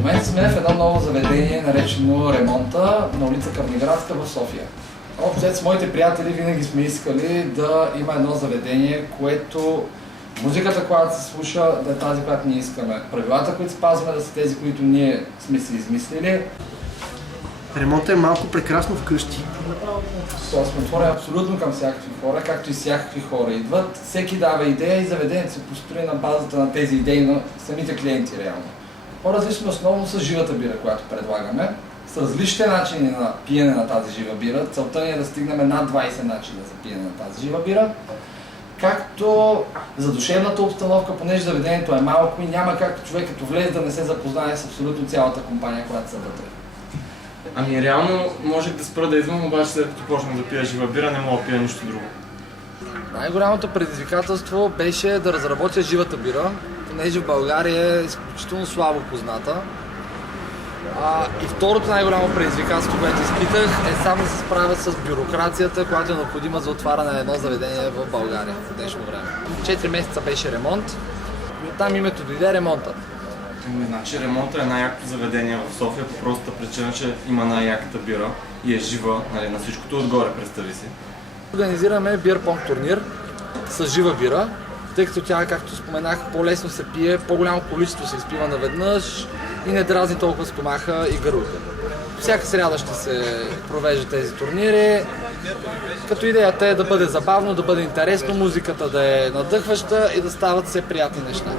момента сме в едно ново заведение, наречено Ремонта, на улица Кърниградска в София. Общо с моите приятели винаги сме искали да има едно заведение, което музиката, която се слуша, да е тази, която ние искаме. Правилата, които спазваме, да са тези, които ние сме си измислили. Ремонтът е малко прекрасно вкъщи. Тоест сме отворени абсолютно към всякакви хора, както и всякакви хора идват. Всеки дава идея и заведението се построи на базата на тези идеи на самите клиенти реално. По-различно основно с живата бира, която предлагаме. С различни начини на пиене на тази жива бира. Целта ни е да стигнем над 20 начина за пиене на тази жива бира. Както за душевната обстановка, понеже заведението е малко и няма как човек като влезе да не се запознае с абсолютно цялата компания, която са вътре. Ами реално можех да спра да идвам, обаче след като почнах да пия жива бира, не мога да пия нищо друго. Най-голямото предизвикателство беше да разработя живата бира, понеже в България е изключително слабо позната. И второто най-голямо предизвикателство, което изпитах, е само да се справя с бюрокрацията, която е необходима за отваряне на едно заведение в България в днешно време. 4 месеца беше ремонт и оттам името дойде Ремонта. Значи Ремонта е най-якото заведение в София по простата причина, че има най-яката бира и е жива, нали, на всичкото отгоре, представи си. Организираме бир-понг турнир с жива бира, тъй като тя, както споменах, по-лесно се пие, по-голямо количество се изпива наведнъж и не дразни толкова стомаха и гърлото. Всяка сряда ще се провеждат тези турнири, като идеята е да бъде забавно, да бъде интересно, музиката да е надъхваща и да стават все приятни неща.